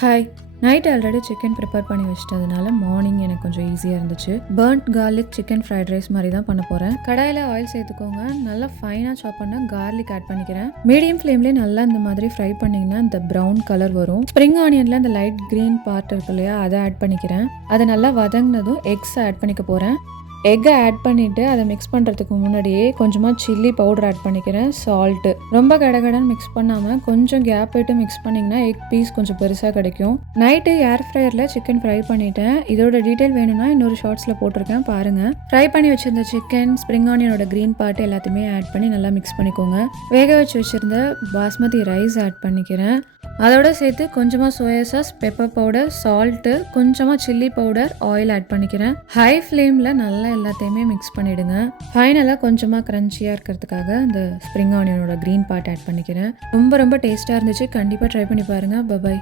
Hi. Night already chicken prepare பண்ணி வச்சிட்டதுனால morning எனக்கு கொஞ்சம் ஈஸியாக இருந்துச்சு. Burnt garlic chicken fried rice மாதிரி தான் பண்ண போகிறேன். கடாயில் ஆயில் சேர்த்துக்கோங்க. நல்லா ஃபைனாக சாப் பண்ண கார்லிக் ஆட் பண்ணிக்கிறேன். மீடியம் ஃப்ளேம்லேயே நல்லா இந்த மாதிரி ஃப்ரை பண்ணிங்கன்னா இந்த ப்ரௌன் கலர் வரும். ஸ்ப்ரிங் ஆனியனில் இந்த லைட் க்ரீன் பார்ட் இருக்கு இல்லையா, அதை ஆட் பண்ணிக்கிறேன். அதை நல்லா வதங்கினதும் எக்ஸ் ஆட் பண்ணிக்க போகிறேன். எக்கை ஆட் பண்ணிவிட்டு அதை மிக்ஸ் பண்ணுறதுக்கு முன்னாடியே கொஞ்சமாக சில்லி பவுடர் ஆட் பண்ணிக்கிறேன். சால்ட்டு ரொம்ப கடகடன்னு மிக்ஸ் பண்ணாமல் கொஞ்சம் கேப் விட்டு மிக்ஸ் பண்ணிங்கன்னா எக் பீஸ் கொஞ்சம் பெருசாக கிடைக்கும். நைட்டு ஏர் ஃப்ரையரில் சிக்கன் ஃப்ரை பண்ணிட்டேன். இதோட டீட்டெயில் வேணும்னா இன்னொரு ஷார்ட்ஸில் போட்டிருக்கேன் பாருங்கள். ஃப்ரை பண்ணி வச்சுருந்த சிக்கன், ஸ்ப்ரிங் ஆனியனோட க்ரீன் பார்ட் எல்லாத்தையுமே ஆட் பண்ணி நல்லா மிக்ஸ் பண்ணிக்கோங்க. வேக வச்சு வச்சுருந்த பாஸ்மதி ரைஸ் ஆட் பண்ணிக்கிறேன். அதோட சேர்த்து கொஞ்சமாக soya sauce, pepper powder, salt, கொஞ்சமாக சில்லி பவுடர், ஆயில் ஆட் பண்ணிக்கிறேன். ஹை ஃப்ளேமில் நல்லா எல்லாத்தையுமே மிக்ஸ் பண்ணிவிடுங்க. ஃபைனலாக கொஞ்சமாக க்ரன்ச்சியாக இருக்கிறதுக்காக அந்த ஸ்ப்ரிங் ஆனியனோட க்ரீன் பார்ட் ஆட் பண்ணிக்கிறேன். ரொம்ப ரொம்ப டேஸ்ட்டாக இருந்துச்சு. கண்டிப்பாக ட்ரை பண்ணி பாருங்கள். பை.